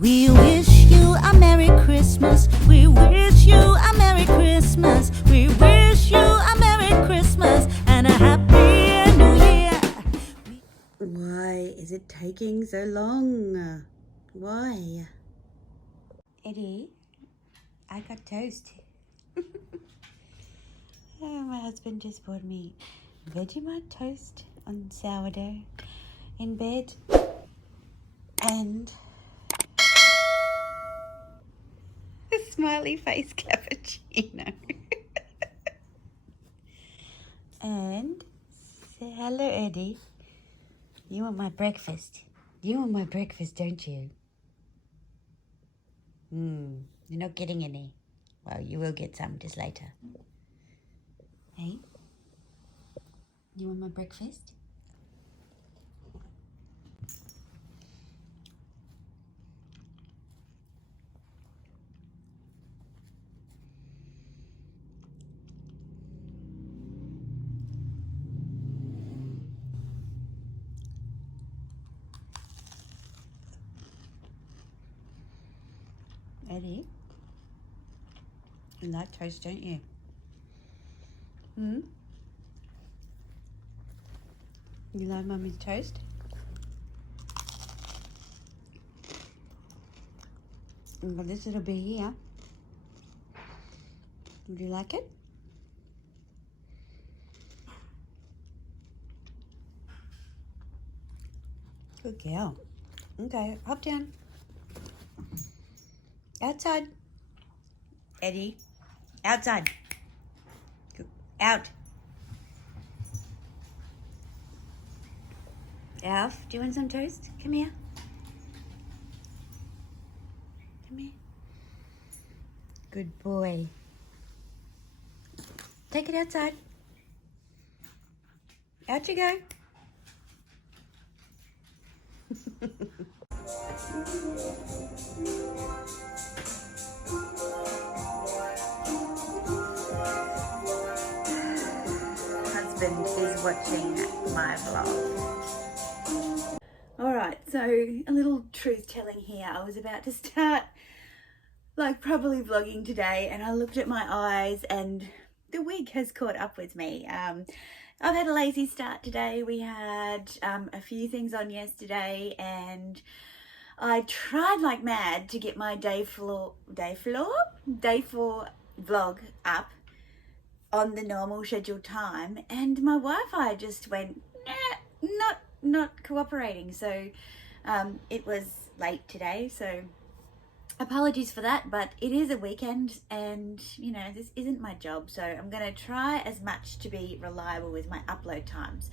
We wish you a Merry Christmas. We wish you a Merry Christmas. We wish you a Merry Christmas and a Happy New Year. Why is it taking so long? Why? Eddie, I got toast. Oh, my husband just bought me Vegemite toast on sourdough in bed and a smiley face cappuccino. And say hello, Eddie. You want my breakfast? You want my breakfast, don't you? You're not getting any. Well, you will get some just later. Hey? You want my breakfast? Eddie? You like toast, don't you? You like Mummy's toast? Well, this little bit here. Would you like it? Good girl. Okay, hop down. Outside. Eddie. Outside. Out. Alf, do you want some toast? Come here. Come here. Good boy. Take it outside. Out you go. Husband is watching my vlog. Alright, so a little truth telling here. I was about to start probably vlogging today and I looked at my eyes and the week has caught up with me. I've had a lazy start today. We had a few things on yesterday and I tried like mad to get my day four vlog up on the normal scheduled time and my Wi-Fi just went not cooperating, so it was late today, so apologies for that, but it is a weekend and you know this isn't my job, so I'm gonna try as much to be reliable with my upload times.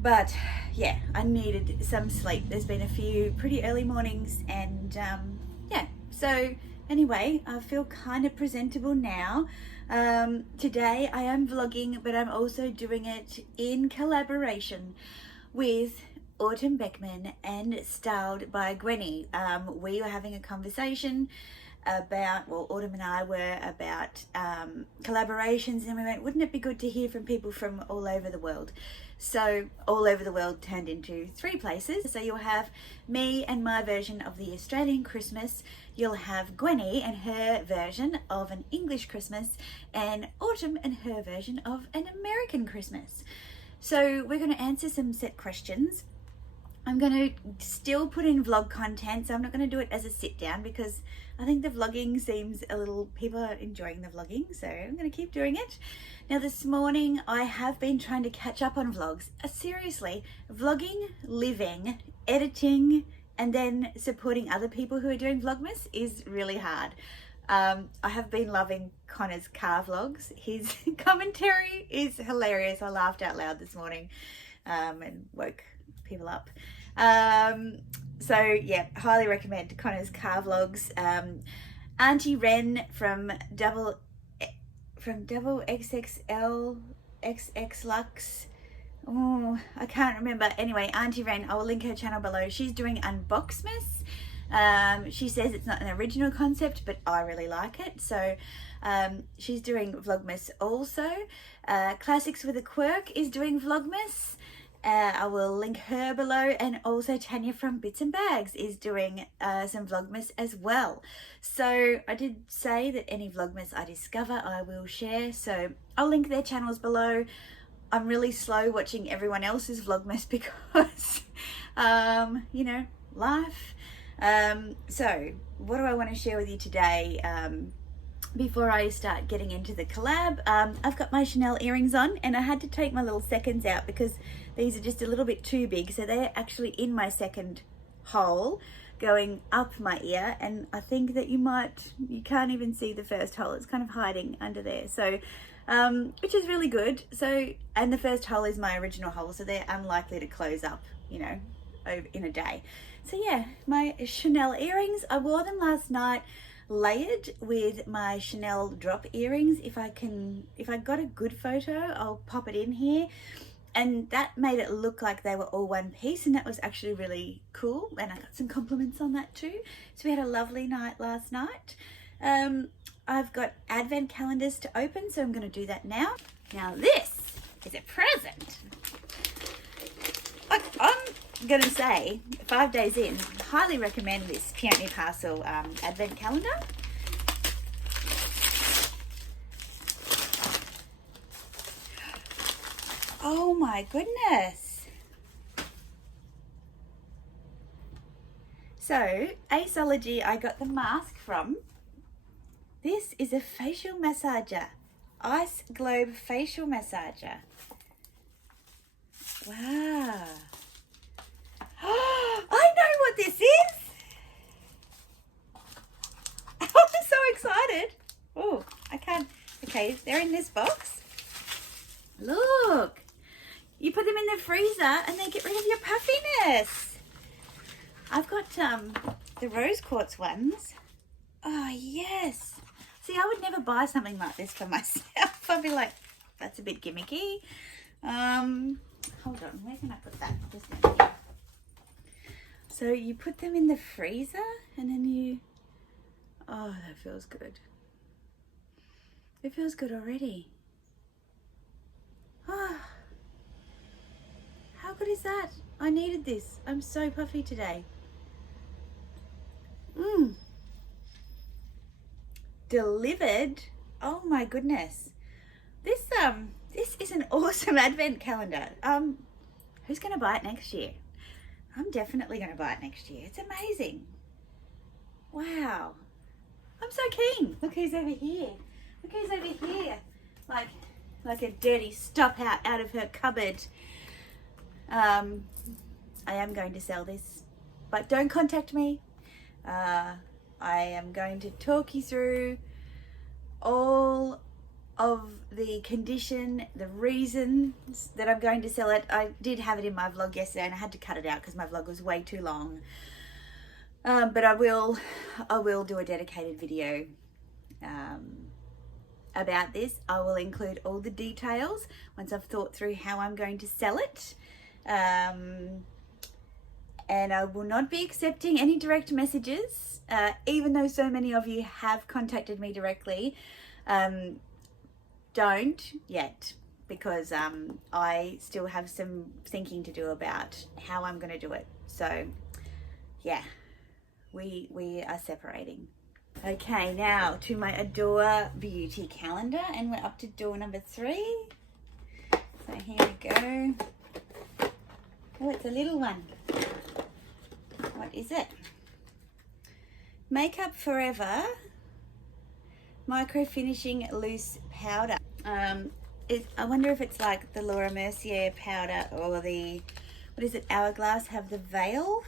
But yeah, I needed some sleep. There's been a few pretty early mornings and yeah, so anyway, I feel kind of presentable now. Today I am vlogging, but I'm also doing it in collaboration with Autumn Beckman and styled by Gwenny. We were having a conversation about, well, Autumn and I were about collaborations, and we went, wouldn't it be good to hear from people from all over the world? So all over the world turned into 3 places. So you'll have me and my version of the Australian Christmas, you'll have Gwenny and her version of an English Christmas, and Autumn and her version of an American Christmas. So we're going to answer some set questions. I'm going to still put in vlog content, so I'm not going to do it as a sit down because I think the vlogging seems a little, people are enjoying the vlogging, so I'm going to keep doing it. Now this morning I have been trying to catch up on vlogs. Seriously, vlogging, living, editing, and then supporting other people who are doing Vlogmas is really hard. I have been loving Connor's car vlogs. His commentary is hilarious. I laughed out loud this morning and woke people up. So yeah, highly recommend Connor's car vlogs. Auntie Ren from double XXL XX Lux. Oh, I can't remember. Anyway, Auntie Ren, I will link her channel below. She's doing Unboxmas. She says it's not an original concept, but I really like it. So she's doing Vlogmas also. Classics with a Quirk is doing Vlogmas. I will link her below, and also Tanya from Bits and Bags is doing some Vlogmas as well. So I did say that any Vlogmas I discover I will share, so I'll link their channels below. I'm really slow watching everyone else's Vlogmas because, you know, life. So what do I want to share with you today? Before I start getting into the collab, I've got my Chanel earrings on, and I had to take my little seconds out because these are just a little bit too big. So they're actually in my second hole going up my ear, and I think that you can't even see the first hole. It's kind of hiding under there. So, which is really good. So, and the first hole is my original hole, so they're unlikely to close up, you know, in a day. So yeah, my Chanel earrings, I wore them last night, layered with my Chanel drop earrings. If I got a good photo, I'll pop it in here, and that made it look like they were all one piece, and that was actually really cool, and I got some compliments on that too. So we had a lovely night last night. I've got advent calendars to open, so I'm going to do that now. Now this is a present. I'm going to say, 5 days in, highly recommend this Peony Parcel advent calendar. Oh my goodness. So, Aceology, I got the mask from. This is a facial massager. Ice Globe facial massager. Wow. I know what this is. I'm so excited. Oh, I can't. Okay, they're in this box. Look. You put them in the freezer and they get rid of your puffiness. I've got the rose quartz ones. Oh, yes. See, I would never buy something like this for myself. I'd be like, that's a bit gimmicky. Hold on, where can I put that? Just down here. So you put them in the freezer and then you, oh, that feels good. It feels good already. Oh, how good is that? I needed this. I'm so puffy today. Delivered. Oh my goodness. This is an awesome advent calendar. Who's gonna buy it next year? I'm definitely gonna buy it next year. It's amazing. Wow. I'm so keen. Look who's over here. Look who's over here. Like a dirty stop out of her cupboard. I am going to sell this, but don't contact me. I am going to talk you through all of the condition, the reasons that I'm going to sell it. I did have it in my vlog yesterday and I had to cut it out because my vlog was way too long. But I will do a dedicated video about this. I will include all the details once I've thought through how I'm going to sell it. And I will not be accepting any direct messages, even though so many of you have contacted me directly. Don't yet, because I still have some thinking to do about how I'm going to do it. So yeah, we are separating. Okay, now to my Adore Beauty calendar, and we're up to door number 3. So here we go. Oh, it's a little one. What is it? Makeup Forever Micro Finishing Loose Powder. I wonder if it's like the Laura Mercier powder or the, what is it, Hourglass have the Veil?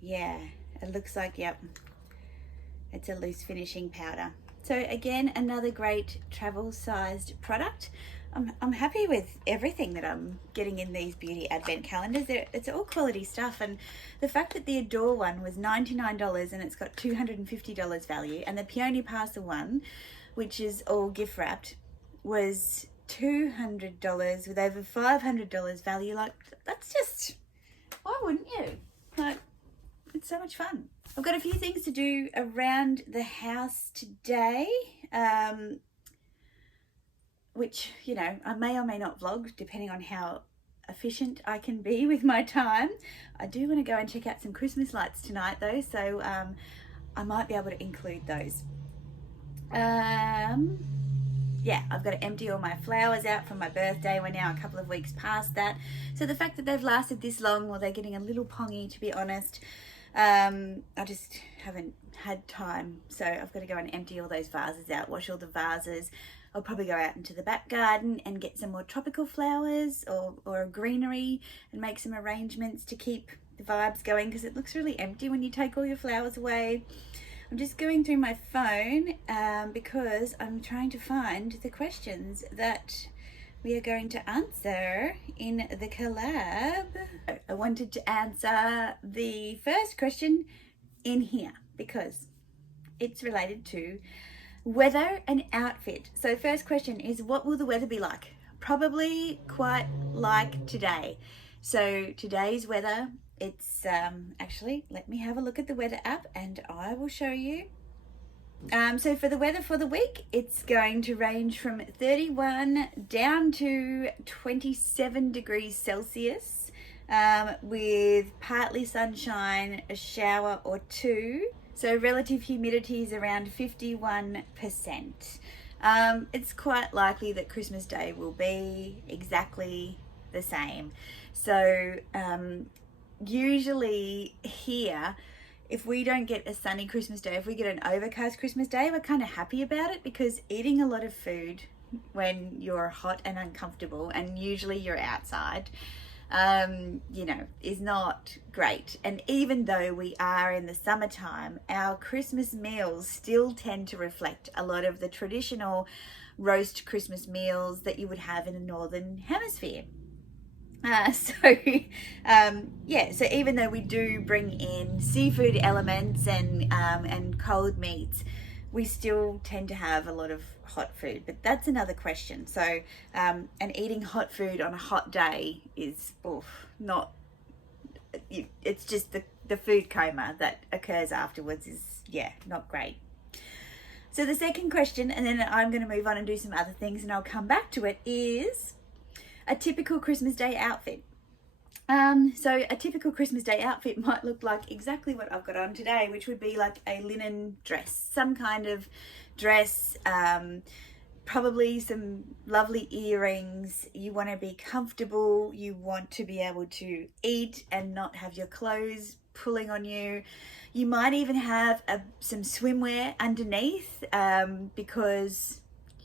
Yeah, it looks like, yep, it's a loose finishing powder. So again, another great travel sized product. I'm happy with everything that I'm getting in these beauty advent calendars. It's all quality stuff, and the fact that the Adore one was $99 and it's got $250 value, and the Peony Parcel one, which is all gift wrapped, was $200 with over $500 value. Like, that's just, why wouldn't you? Like, it's so much fun. I've got a few things to do around the house today, which, you know, I may or may not vlog depending on how efficient I can be with my time. I do want to go and check out some Christmas lights tonight though, so I might be able to include those. Yeah, I've got to empty all my flowers out from my birthday. We're now a couple of weeks past that. So the fact that they've lasted this long, well, they're getting a little pongy, to be honest. I just haven't had time. So I've got to go and empty all those vases out, wash all the vases. I'll probably go out into the back garden and get some more tropical flowers or greenery and make some arrangements to keep the vibes going, because it looks really empty when you take all your flowers away. I'm just going through my phone because I'm trying to find the questions that we are going to answer in the collab. I wanted to answer the first question in here because it's related to weather and outfit. So first question is, what will the weather be like? Probably quite like today. So today's weather, it's actually, let me have a look at the weather app and I will show you. So for the weather for the week, it's going to range from 31 down to 27 degrees Celsius with partly sunshine, a shower or two. So relative humidity is around 51%. It's quite likely that Christmas Day will be exactly the same. So usually here, if we don't get a sunny Christmas Day, if we get an overcast Christmas Day, we're kind of happy about it, because eating a lot of food when you're hot and uncomfortable, and usually you're outside, you know, is not great. And even though we are in the summertime, our Christmas meals still tend to reflect a lot of the traditional roast Christmas meals that you would have in the Northern Hemisphere. So even though we do bring in seafood elements and cold meats, we still tend to have a lot of hot food, but that's another question. So and eating hot food on a hot day is not, it's just the food coma that occurs afterwards is, yeah, not great. So the second question, and then I'm going to move on and do some other things and I'll come back to it, is a typical Christmas Day outfit. So a typical Christmas Day outfit might look like exactly what I've got on today, which would be like a linen dress, some kind of dress, probably some lovely earrings. You want to be comfortable, you want to be able to eat and not have your clothes pulling on you. You might even have some swimwear underneath, because,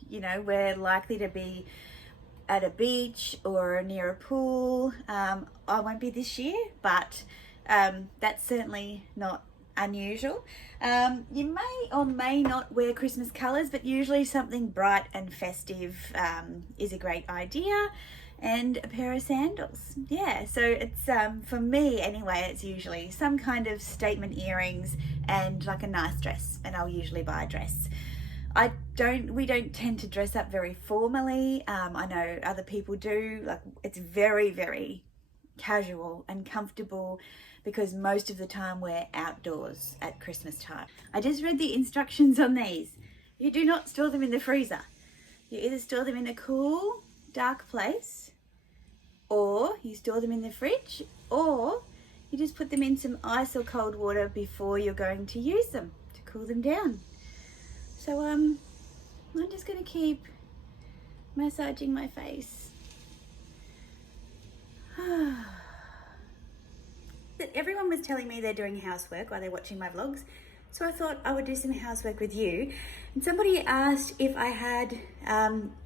you know, we're likely to be at a beach or near a pool. I won't be this year, but that's certainly not unusual. You may or may not wear Christmas colours, but usually something bright and festive is a great idea, and a pair of sandals. Yeah, so it's for me anyway, it's usually some kind of statement earrings and like a nice dress, and I'll usually buy a dress. We don't tend to dress up very formally. I know other people do. Like, it's very, very casual and comfortable, because most of the time we're outdoors at Christmas time. I just read the instructions on these. You do not store them in the freezer. You either store them in a cool, dark place, or you store them in the fridge, or you just put them in some ice or cold water before you're going to use them to cool them down. So I'm just going to keep massaging my face. Everyone was telling me they're doing housework while they're watching my vlogs, so I thought I would do some housework with you. And somebody asked if I had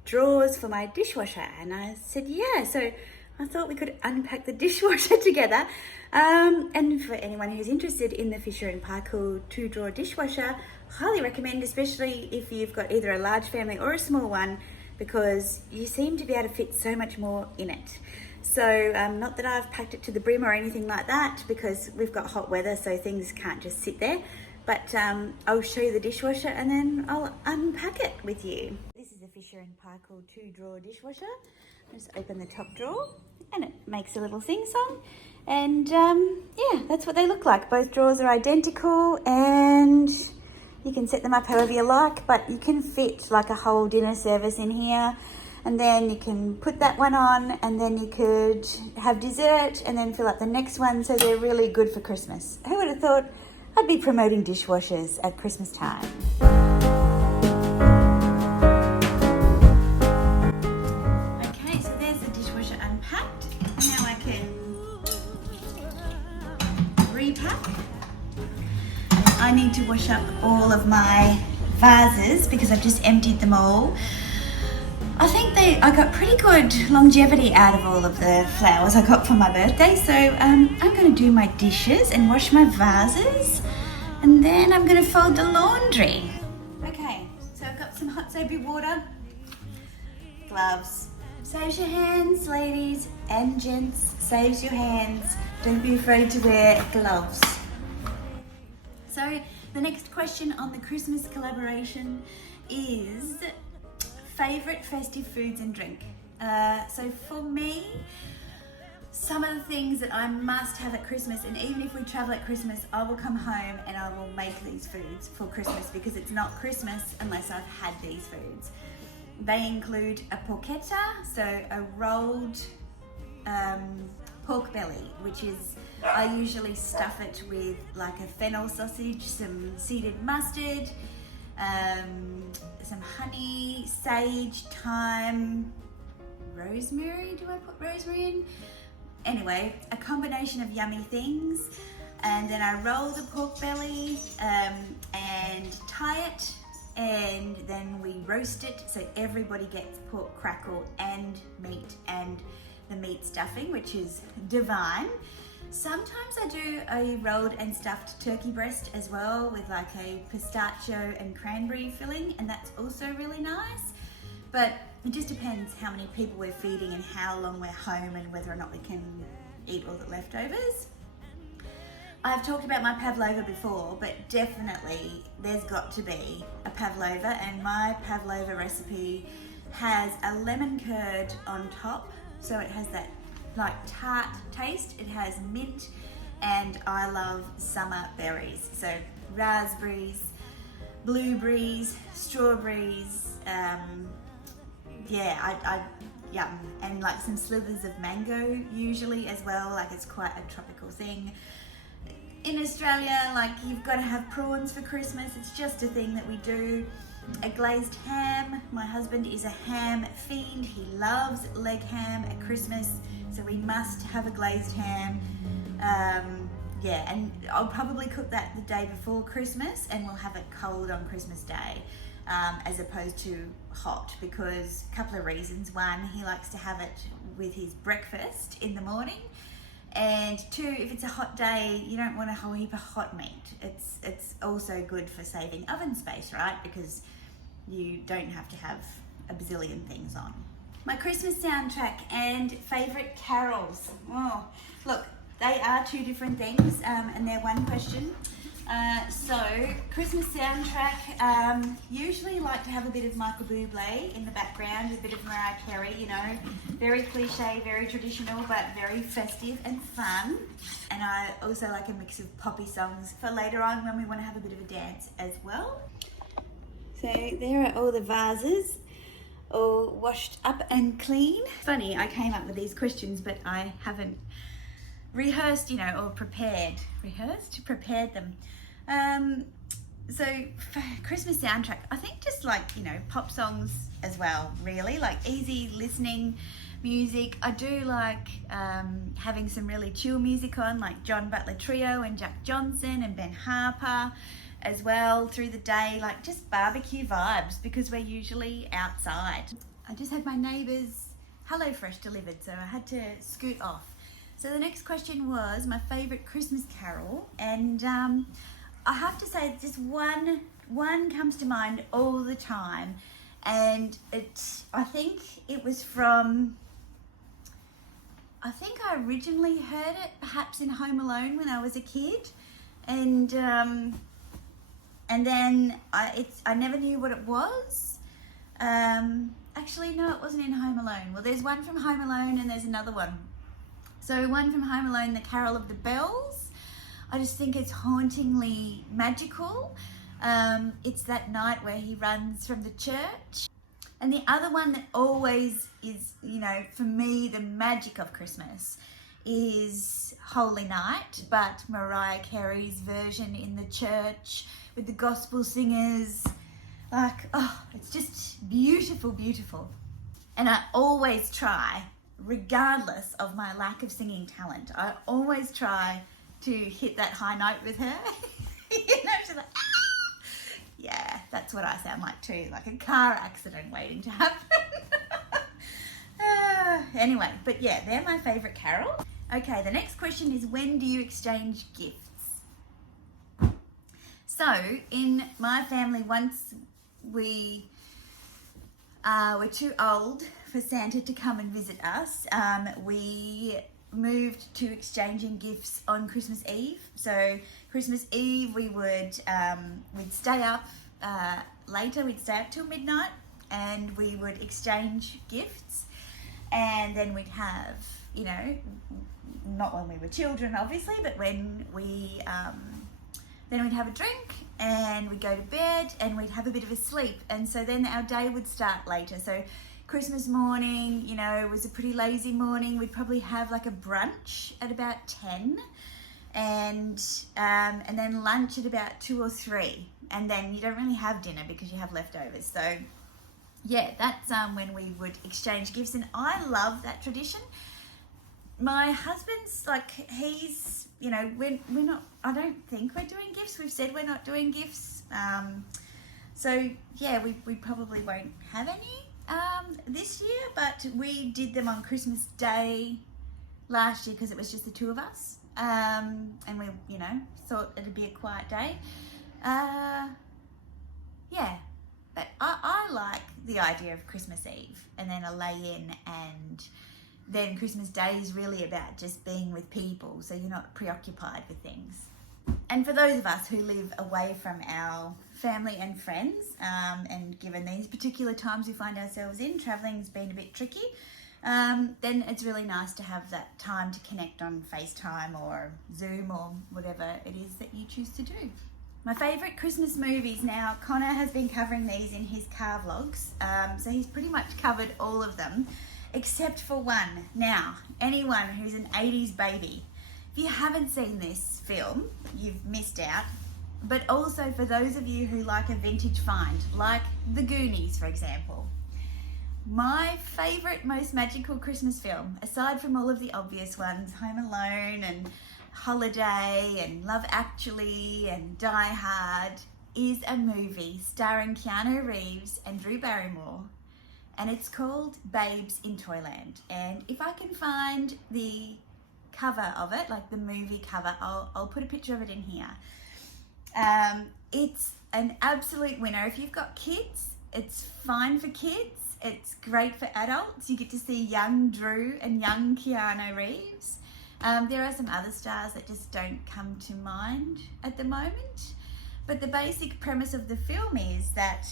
drawers for my dishwasher, and I said yeah. So I thought we could unpack the dishwasher together. And for anyone who's interested in the Fisher & Paykel 2-drawer dishwasher, highly recommend, especially if you've got either a large family or a small one, because you seem to be able to fit so much more in it. So not that I've packed it to the brim or anything like that, because we've got hot weather, so things can't just sit there. But I'll show you the dishwasher and then I'll unpack it with you. This is the Fisher & Paykel 2-drawer dishwasher. Just open the top drawer and it makes a little sing-song. And yeah, that's what they look like. Both drawers are identical, and you can set them up however you like, but you can fit like a whole dinner service in here. and then you can put that one on, and then you could have dessert and then fill up the next one. So they're really good for Christmas. Who would have thought I'd be promoting dishwashers at Christmas time? Okay, so there's the dishwasher unpacked. Now I can repack. I need to wash up all of my vases because I've just emptied them all. I think I got pretty good longevity out of all of the flowers I got for my birthday. So I'm going to do my dishes and wash my vases, and then I'm going to fold the laundry. Okay, so I've got some hot soapy water, gloves. Saves your hands, ladies and gents. Saves your hands. Don't be afraid to wear gloves. So the next question on the Christmas collaboration is favourite festive foods and drink. So for me, some of the things that I must have at Christmas, and even if we travel at Christmas, I will come home and I will make these foods for Christmas because it's not Christmas unless I've had these foods. They include a porchetta, so a rolled pork belly, which is, I usually stuff it with like a fennel sausage, some seeded mustard, some honey, sage, thyme, rosemary. Do I put rosemary in? Anyway, a combination of yummy things. And then I roll the pork belly and tie it, and then we roast it so everybody gets pork crackle and meat and the meat stuffing, which is divine. Sometimes I do a rolled and stuffed turkey breast as well with like a pistachio and cranberry filling, and that's also really nice. But it just depends how many people we're feeding and how long we're home and whether or not we can eat all the leftovers. I've talked about my pavlova before, but definitely there's got to be a pavlova, and my pavlova recipe has a lemon curd on top, so it has that like tart taste. It has mint, and I love summer berries, so raspberries, blueberries, strawberries, yum, and like some slithers of mango usually as well. Like it's quite a tropical thing. In Australia, like you've got to have prawns for Christmas. It's just a thing that we do. A glazed ham. My husband is a ham fiend. He loves leg ham at Christmas, so we must have a glazed ham. And I'll probably cook that the day before Christmas, and we'll have it cold on Christmas Day, as opposed to hot, because a couple of reasons. One, he likes to have it with his breakfast in the morning. And two, if it's a hot day, you don't want a whole heap of hot meat. It's also good for saving oven space, right? Because you don't have to have a bazillion things on. My Christmas soundtrack and favourite carols. Oh, look, they are two different things, and they're one question. So, Christmas soundtrack, usually like to have a bit of Michael Bublé in the background, a bit of Mariah Carey, you know, very cliche, very traditional, but very festive and fun. And I also like a mix of poppy songs for later on when we want to have a bit of a dance as well. So there are all the vases, all washed up and clean. Funny, I came up with these questions, but I haven't rehearsed, you know, or prepared them. So for Christmas soundtrack, I think just like, you know, pop songs as well, really, like easy listening music. I do like having some really chill music on, like John Butler Trio and Jack Johnson and Ben Harper as well through the day, like just barbecue vibes, because we're usually outside. I just had my neighbour's HelloFresh delivered, so I had to scoot off. So the next question was my favourite Christmas carol, and I have to say just one comes to mind all the time, and I think it was from, I think I originally heard it perhaps in Home Alone when I was a kid, and then I never knew what it was. Actually, no, it wasn't in Home Alone. Well, there's one from Home Alone and there's another one. So one from Home Alone, The Carol of the Bells. I just think it's hauntingly magical. It's that night where he runs from the church. And the other one that always is, you know, for me, the magic of Christmas is Holy Night, but Mariah Carey's version in the church with the gospel singers. Like, oh, it's just beautiful, beautiful. And I always try, regardless of my lack of singing talent, I always try to hit that high note with her. You know, she's like, ah! Yeah, that's what I sound like too, like a car accident waiting to happen. Anyway, but yeah, they're my favourite carol. Okay, the next question is, when do you exchange gifts? So, in my family, once we were too old for Santa to come and visit us, we moved to exchanging gifts on Christmas Eve. So Christmas Eve we would we'd stay up later, we'd stay up till midnight and we would exchange gifts, and then we'd have, you know, not when we were children obviously, but when we then we'd have a drink and we'd go to bed and we'd have a bit of a sleep, and so then our day would start later. So Christmas morning, you know, was a pretty lazy morning. We'd probably have like a brunch at about 10, and then lunch at about 2 or 3, and then you don't really have dinner because you have leftovers. So yeah, that's when we would exchange gifts, and I love that tradition. My husband's like, he's, you know, we're not, I don't think we're doing gifts. We've said we're not doing gifts. So yeah, we probably won't have any this year, but we did them on Christmas Day last year because it was just the two of us, and we, you know, thought it'd be a quiet day. Yeah, but I like the idea of Christmas Eve and then a lay in, and then Christmas Day is really about just being with people, so you're not preoccupied with things. And for those of us who live away from our family and friends, and given these particular times we find ourselves in, traveling's been a bit tricky, then it's really nice to have that time to connect on FaceTime or Zoom or whatever it is that you choose to do. My favourite Christmas movies, now Connor has been covering these in his car vlogs, so he's pretty much covered all of them except for one. Now, anyone who's an 80s baby, if you haven't seen this film, you've missed out. But also for those of you who like a vintage find, like The Goonies, for example. My favourite, most magical Christmas film, aside from all of the obvious ones, Home Alone and Holiday and Love Actually and Die Hard, is a movie starring Keanu Reeves and Drew Barrymore, and it's called Babes in Toyland. And if I can find the cover of it, like the movie cover, I'll put a picture of it in here. It's an absolute winner. If you've got kids, it's fine for kids. It's great for adults. You get to see young Drew and young Keanu Reeves. There are some other stars that just don't come to mind at the moment. But the basic premise of the film is that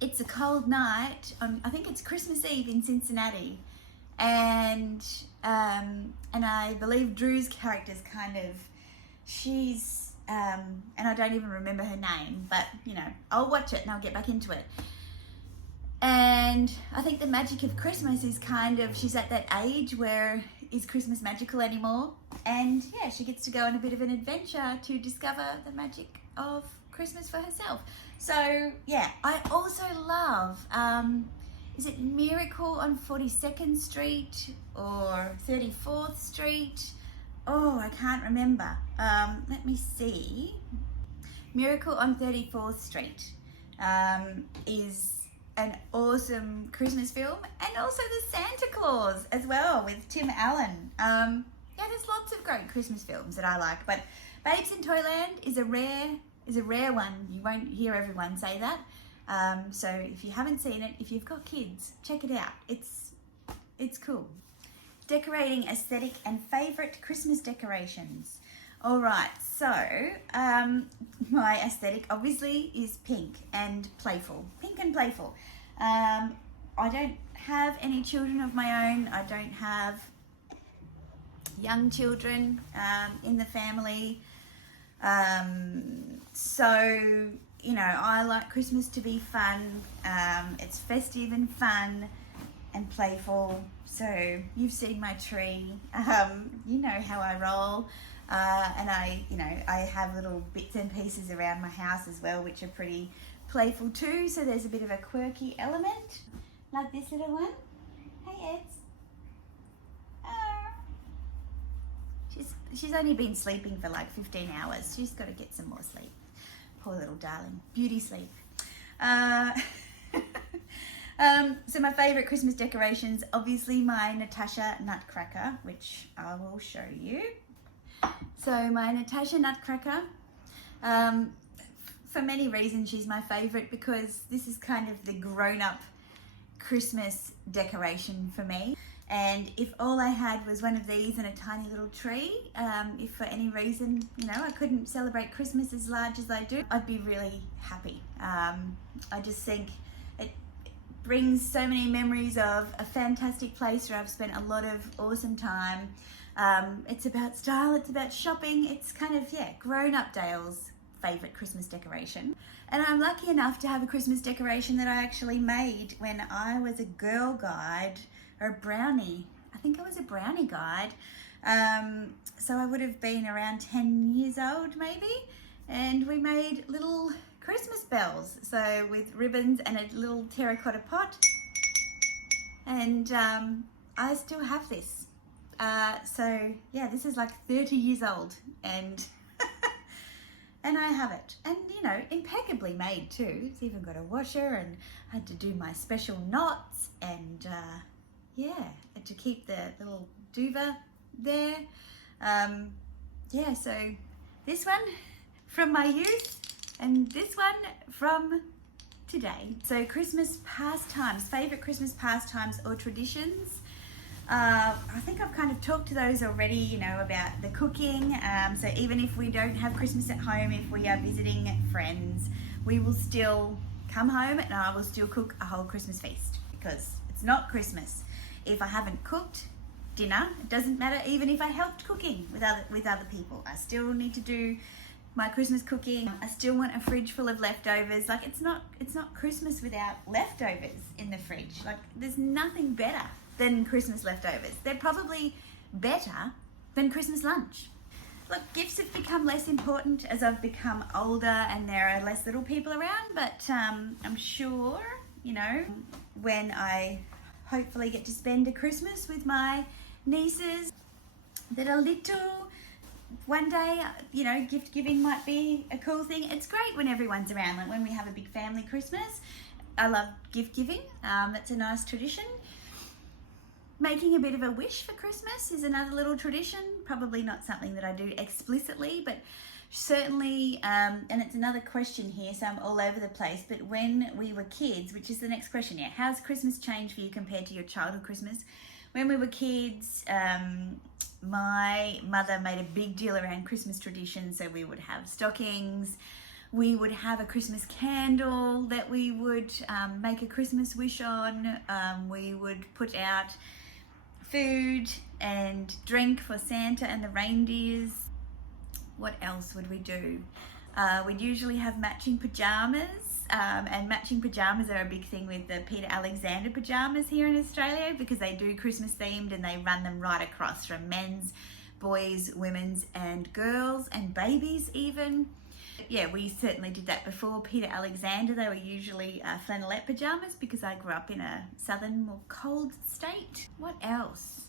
it's a cold night on, I think it's Christmas Eve in Cincinnati. And I believe Drew's character's kind of, she's, and I don't even remember her name, but you know, I'll watch it and I'll get back into it. And I think the magic of Christmas is kind of, she's at that age where, is Christmas magical anymore? And yeah, she gets to go on a bit of an adventure to discover the magic of Christmas for herself. So yeah, I also love, is it Miracle on 42nd Street or 34th Street? Oh, I can't remember. Let me see. Miracle on 34th Street is an awesome Christmas film, and also the Santa Claus as well with Tim Allen. Yeah, there's lots of great Christmas films that I like, but Babes in Toyland is a rare one. You won't hear everyone say that. So if you haven't seen it, if you've got kids, check it out. It's cool. Decorating aesthetic and favourite Christmas decorations. All right, so my aesthetic obviously is pink and playful. Pink and playful. I don't have any children of my own. I don't have young children in the family. So you know, I like Christmas to be fun. It's festive and fun and playful. So you've seen my tree. You know how I roll. And I have little bits and pieces around my house as well, which are pretty playful too. So there's a bit of a quirky element. Like this little one. Hey, Eds. She's only been sleeping for like 15 hours. She's got to get some more sleep. Poor little darling. Beauty sleep. So my favourite Christmas decorations, obviously my Natasha Nutcracker, which I will show you. So my Natasha Nutcracker, for many reasons she's my favourite, because this is kind of the grown-up Christmas decoration for me. And if all I had was one of these and a tiny little tree, if for any reason, you know, I couldn't celebrate Christmas as large as I do, I'd be really happy. I just think it brings so many memories of a fantastic place where I've spent a lot of awesome time. It's about style, it's about shopping, it's kind of, yeah, grown-up Dale's favourite Christmas decoration. And I'm lucky enough to have a Christmas decoration that I actually made when I was a girl guide, or a brownie. I think I was a brownie guide. So I would have been around 10 years old maybe. And we made little Christmas bells. So with ribbons and a little terracotta pot. And I still have this. So yeah, this is like 30 years old, and and I have it. And you know, impeccably made too. It's even got a washer, and I had to do my special knots, and yeah, and to keep the little duva there. Yeah, so this one from my youth, and this one from today. So Christmas pastimes, favourite Christmas pastimes or traditions. I think I've kind of talked to those already, you know, about the cooking. So even if we don't have Christmas at home, if we are visiting friends, we will still come home and I will still cook a whole Christmas feast, because it's not Christmas if I haven't cooked dinner. It doesn't matter even if I helped cooking with other people. I still need to do my Christmas cooking. I still want a fridge full of leftovers. Like it's not Christmas without leftovers in the fridge. Like there's nothing better than Christmas leftovers. They're probably better than Christmas lunch. Look, gifts have become less important as I've become older and there are less little people around, but I'm sure, you know, when I hopefully get to spend a Christmas with my nieces that are little, one day, you know, gift giving might be a cool thing. It's great when everyone's around, like when we have a big family Christmas. I love gift giving. That's a nice tradition. Making a bit of a wish for Christmas is another little tradition. Probably not something that I do explicitly, but certainly, and it's another question here, so I'm all over the place, but when we were kids, which is the next question here, how's Christmas changed for you compared to your childhood Christmas? When we were kids, my mother made a big deal around Christmas traditions, so we would have stockings, we would have a Christmas candle that we would make a Christmas wish on, we would put out food and drink for Santa and the reindeers. What else would we do? We'd usually have matching pajamas, and matching pajamas are a big thing with the Peter Alexander pajamas here in Australia, because they do Christmas themed and they run them right across from men's, boys, women's and girls and babies even. Yeah, we certainly did that before Peter Alexander. They were usually flannelette pajamas because I grew up in a southern, more cold state. What else?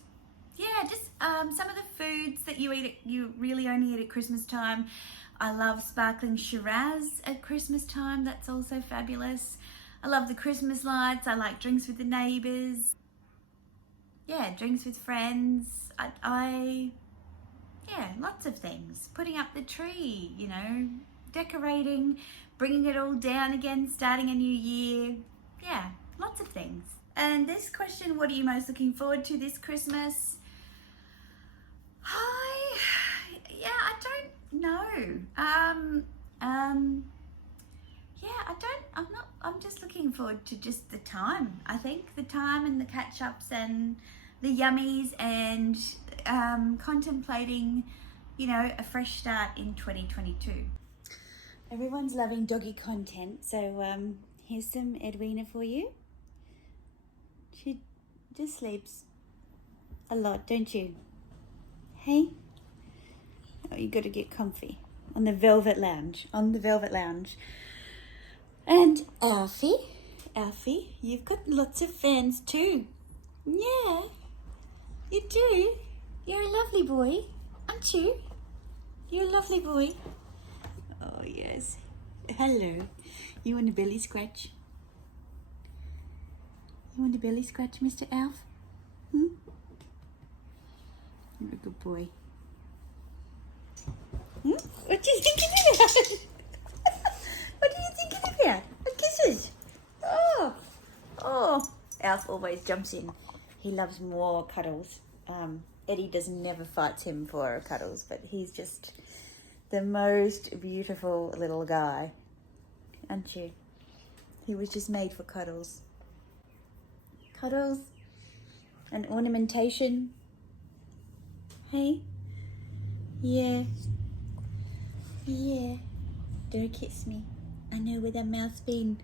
Yeah, just some of the foods that you really only eat at Christmas time. I love sparkling Shiraz at Christmas time. That's also fabulous. I love the Christmas lights. I like drinks with the neighbours. Yeah, drinks with friends. Yeah, lots of things. Putting up the tree, you know, decorating, bringing it all down again, starting a new year. Yeah, lots of things. And this question, what are you most looking forward to this Christmas? I don't know. I'm just looking forward to just the time. I think the time and the catch-ups and the yummies and contemplating, you know, a fresh start in 2022. Everyone's loving doggy content, so here's some Edwina for you. She just sleeps a lot, don't you? Hey? Oh, you got to get comfy on the velvet lounge, And Alfie, you've got lots of fans too. Yeah, you do. You're a lovely boy, aren't you? You're a lovely boy. Oh, yes. Hello. You want a belly scratch? You want a belly scratch, Mr. Alf? You're a good boy. What are you thinking about? What are you thinking about? Kisses. Oh. Alf always jumps in. He loves more cuddles. Eddie never fights him for cuddles, but he's just the most beautiful little guy, aren't you? He was just made for cuddles. Cuddles and ornamentation. Hey? Yeah. Don't kiss me. I know where that mouth's been.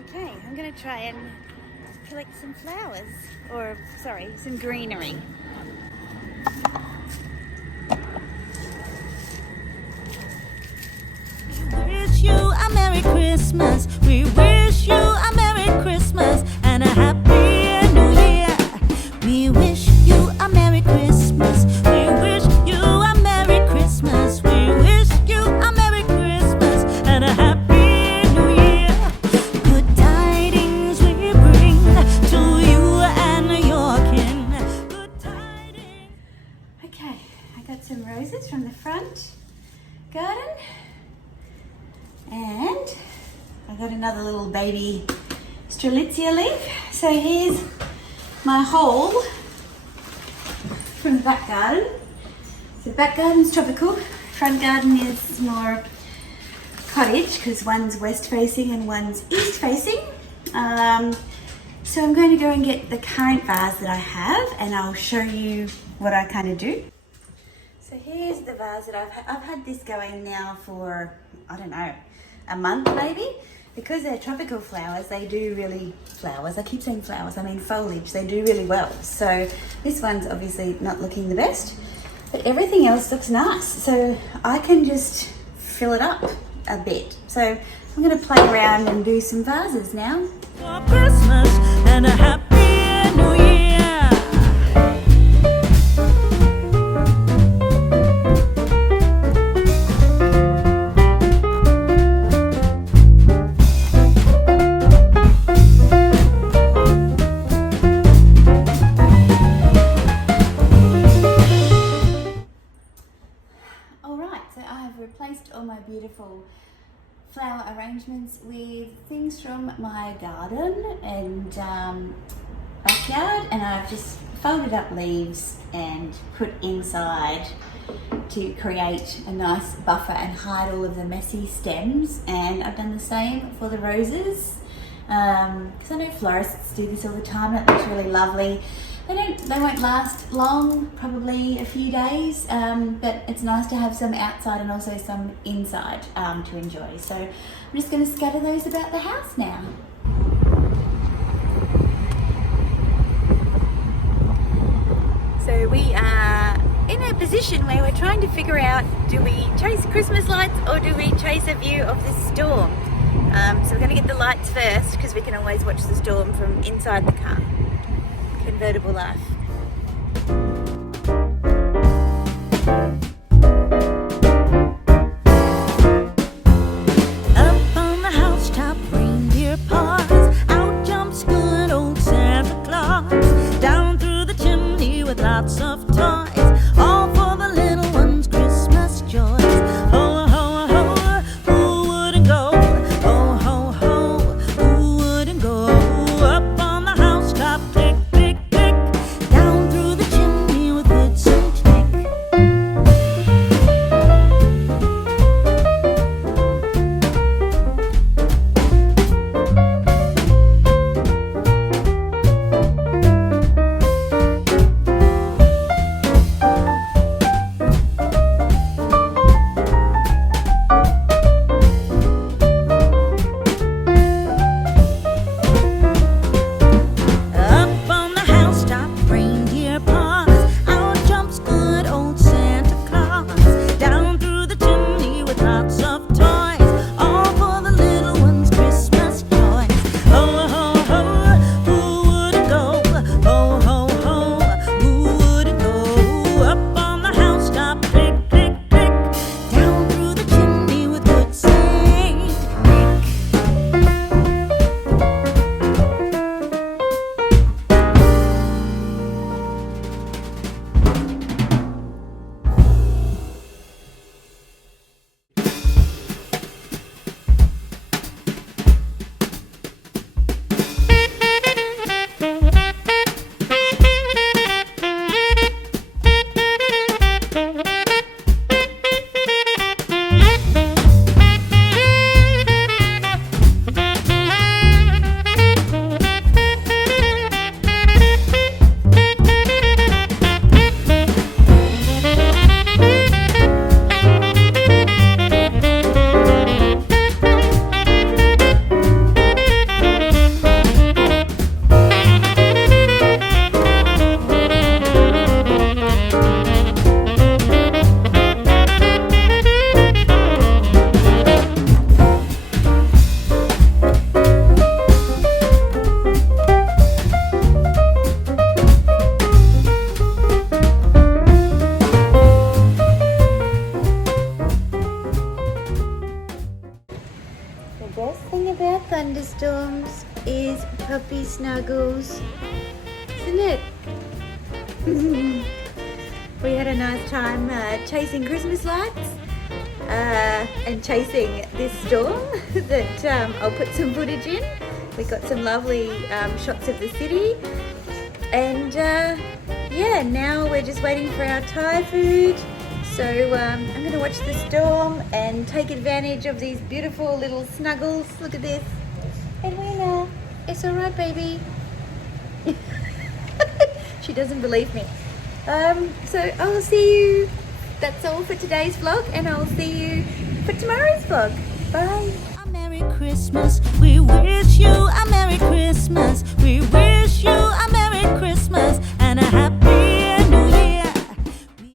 Okay, I'm gonna try and collect some flowers, or sorry, some greenery. We wish you a Merry Christmas. We wish you a Merry Christmas and a Happy New Year. We wish you a Merry Christmas. We wish you a Merry Christmas. We wish you a Merry Christmas and a Happy New Year. Good tidings we bring to you and your kin. Good tidings. Okay, I got some roses from the front garden. And I got another little baby strelitzia leaf. So here's my haul from the back garden. So the back garden's tropical. Front garden is more cottage because one's west facing and one's east facing. So I'm going to go and get the current vase that I have and I'll show you what I kind of do. So here's the vase that I've had this going now for, I don't know, a month maybe. Because they're tropical flowers, they do really, I keep saying flowers, I mean foliage, they do really well. So this one's obviously not looking the best, but everything else looks nice. So I can just fill it up a bit. So I'm gonna play around and do some vases now. For Christmas and a Happy New Year. Replaced all my beautiful flower arrangements with things from my garden and backyard, and I've just folded up leaves and put inside to create a nice buffer and hide all of the messy stems. And I've done the same for the roses because I know florists do this all the time. It looks really lovely. They won't last long, probably a few days, but it's nice to have some outside and also some inside to enjoy. So I'm just going to scatter those about the house now. So we are in a position where we're trying to figure out, do we chase Christmas lights or do we chase a view of the storm? So we're going to get the lights first because we can always watch the storm from inside the car. Convertible life. Up on the housetop, reindeer paws. Out jumps good old Santa Claus. Down through the chimney with lots of toys. All for the little ones' Christmas joys. Ho, ho, ho, who wouldn't go? Ho, ho, ho, who wouldn't go? Up on the housetop, click, click, click. Down through the chimney with boots and tick. is puppy Snuggles, isn't it? We had a nice time chasing Christmas lights and chasing this storm that I'll put some footage in. We got some lovely shots of the city, and yeah, now we're just waiting for our Thai food. So I'm going to watch the storm and take advantage of these beautiful little snuggles. Look at this. Edwina, it's alright, baby. She doesn't believe me. So I'll see you. That's all for today's vlog, and I'll see you for tomorrow's vlog. Bye. A Merry Christmas. We wish you a Merry Christmas.